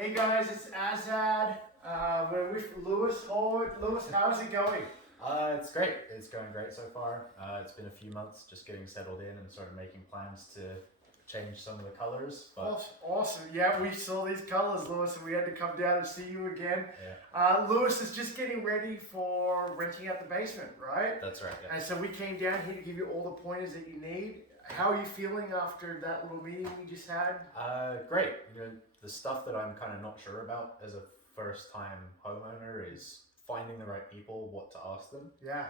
Hey guys, it's Azad. We're with Lewis. Lewis, how's it going? It's great. It's going great so far. It's been a few months just getting settled in and sort of making plans to change some of the colors. But Awesome. Yeah, we saw these colors, Lewis, and we had to come down and see you again. yeah, Lewis is just getting ready for renting out the basement, right? that's right. Yeah. And so we came down here to give you all the pointers that you need. How are you feeling after that little meeting we just had? Great. You know, the stuff that I'm kind of not sure about as a first-time homeowner is finding the right people, what to ask them, Yeah.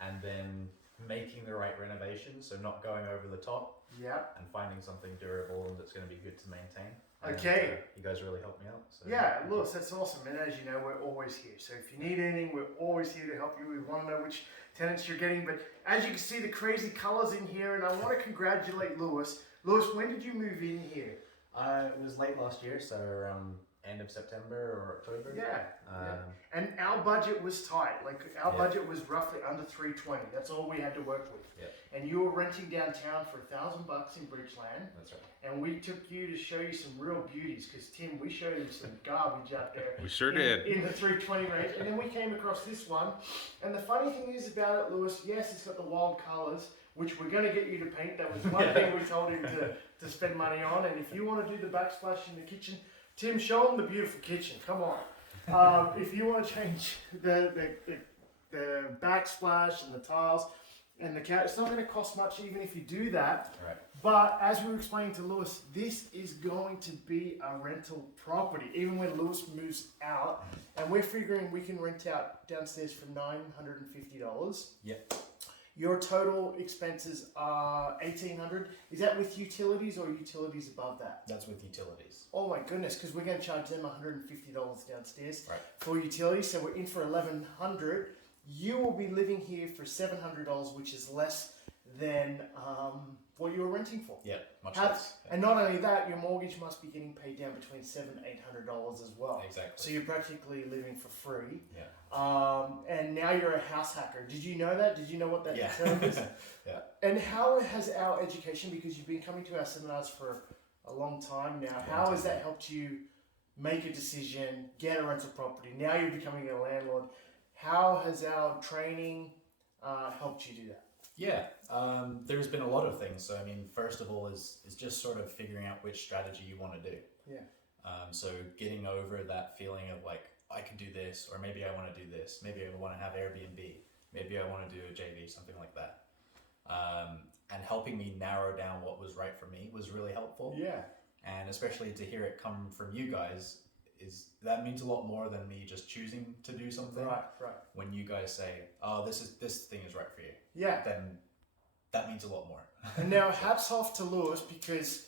and then making the right renovation. So not going over the top. Yeah. And finding something durable and that's going to be good to maintain. And, Okay. you guys really helped me out. So Yeah, Lewis, that's awesome. And as you know, we're always here. So if you need anything, we're always here to help you. We want to know which tenants you're getting. But as you can see, the crazy colors in here, and I want to congratulate Lewis. Lewis, when did you move in here? It was late last year, so around end of September or October. Yeah. Um, And our budget was tight. Like our Yeah. budget was roughly under $320. That's all we had to work with. Yeah. And you were renting downtown for $1,000 in Bridgeland. That's right. And we took you to show you some real beauties because Tim, we showed you some garbage out there. We sure in, did. In the 320 range. And then we came across this one. And the funny thing is about it, Lewis, yes, it's got the wild colours, which we're going to get you to paint. That was one thing we told him to spend money on. And if you want to do the backsplash in the kitchen, Tim, show them the beautiful kitchen. Come on. If you want to change the backsplash and the tiles and the couch, it's not going to cost much even if you do that. Right. But as we were explaining to Lewis, this is going to be a rental property, even when Lewis moves out. And we're figuring we can rent out downstairs for $950. Yep. Your total expenses are $1,800. Is that with utilities or utilities above that? That's with utilities. Oh my goodness, because we're going to charge them $150 downstairs Right. for utilities. So we're in for $1,100. You will be living here for $700, which is less than what you were renting for. Yeah, much How- less. Yeah. And not only that, your mortgage must be getting paid down between $700 and $800 as well. Exactly. So you're practically living for free. Yeah. And now you're a house hacker. Did you know that? Did you know what that Yeah. term is? Yeah. And how has our education, because you've been coming to our seminars for a long time now, how has that helped you make a decision, get a rental property? Now you're becoming a landlord. How has our training helped you do that? Yeah, there's been a lot of things. So I mean, first of all, is just sort of figuring out which strategy you want to do. Yeah. So getting over that feeling of like, I could do this, or maybe I want to do this. Maybe I want to have Airbnb. Maybe I want to do a JV, something like that. And helping me narrow down what was right for me was really helpful. Yeah. And especially to hear it come from you guys, that means a lot more than me just choosing to do something. Right. When you guys say, "Oh, this thing is right for you," Yeah. then that means a lot more. And now hats off to Lewis because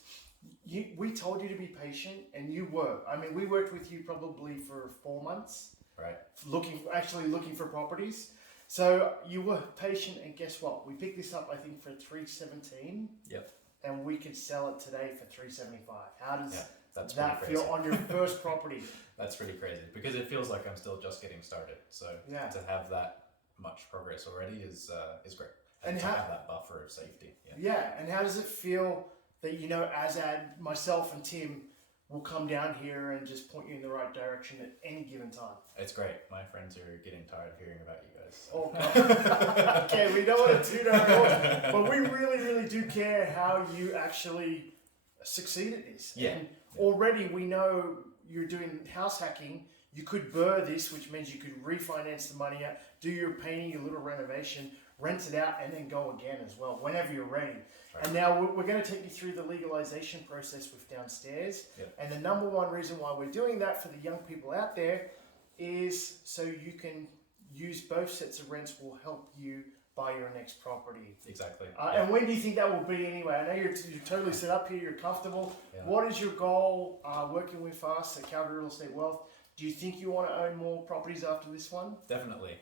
we told you to be patient and you were. I mean, we worked with you probably for 4 months. Right. Looking for properties. So you were patient and guess what? We picked this up I think for $317. Yep. And we could sell it today for $375. How does That's that pretty feel crazy. on your first property? That's pretty crazy because it feels like I'm still just getting started. So Yeah. to have that much progress already is great. And to how- have that buffer of safety. Yeah. Yeah, and how does it feel that Azad, myself and Tim will come down here and just point you in the right direction at any given time? It's great. My friends are getting tired of hearing about you guys. So. Oh, God. Okay, we don't want to toot our horn, but we really do care how you actually succeed at this. Yeah. And already we know you're doing house hacking. You could burr this, which means you could refinance the money out, do your painting, your little renovation, rent it out, and then go again as well, whenever you're ready. Right. And now we're going to take you through the legalization process with downstairs. Yep. And the number one reason why we're doing that for the young people out there is so you can use both sets of rents will help you buy your next property. Exactly. And when do you think that will be anyway? I know you're totally set up here, you're comfortable. Yeah. What is your goal working with us at Calgary Real Estate Wealth? Do you think you want to own more properties after this one? Definitely.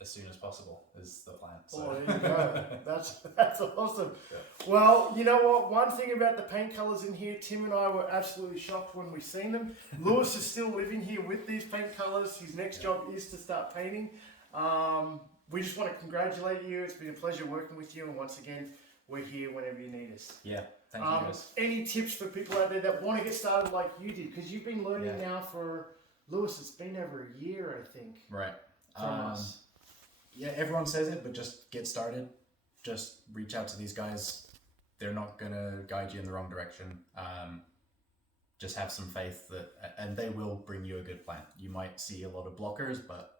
As soon as possible is the plan. So. Oh, there you go. That's awesome. Yeah. Well, you know what? One thing about the paint colors in here, Tim and I were absolutely shocked when we seen them. Lewis is still living here with these paint colors. His next job is to start painting. We just want to congratulate you. It's been a pleasure working with you. And once again, we're here whenever you need us. Yeah, Thank you guys. Any tips for people out there that want to get started like you did? Because you've been learning now for, Lewis, it's been over a year, I think. Right. From us. Yeah, everyone says it, but just get started. Just reach out to these guys. They're not going to guide you in the wrong direction. Just have some faith and they will bring you a good plan. You might see a lot of blockers, but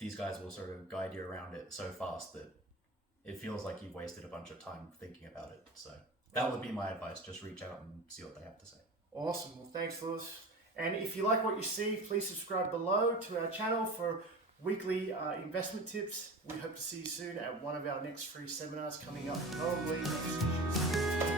these guys will sort of guide you around it so fast that it feels like you've wasted a bunch of time thinking about it. So that would be my advice. Just reach out and see what they have to say. Awesome. Well, thanks, Lewis. And if you like what you see, please subscribe below to our channel for weekly investment tips. We hope to see you soon at one of our next free seminars coming up probably next year.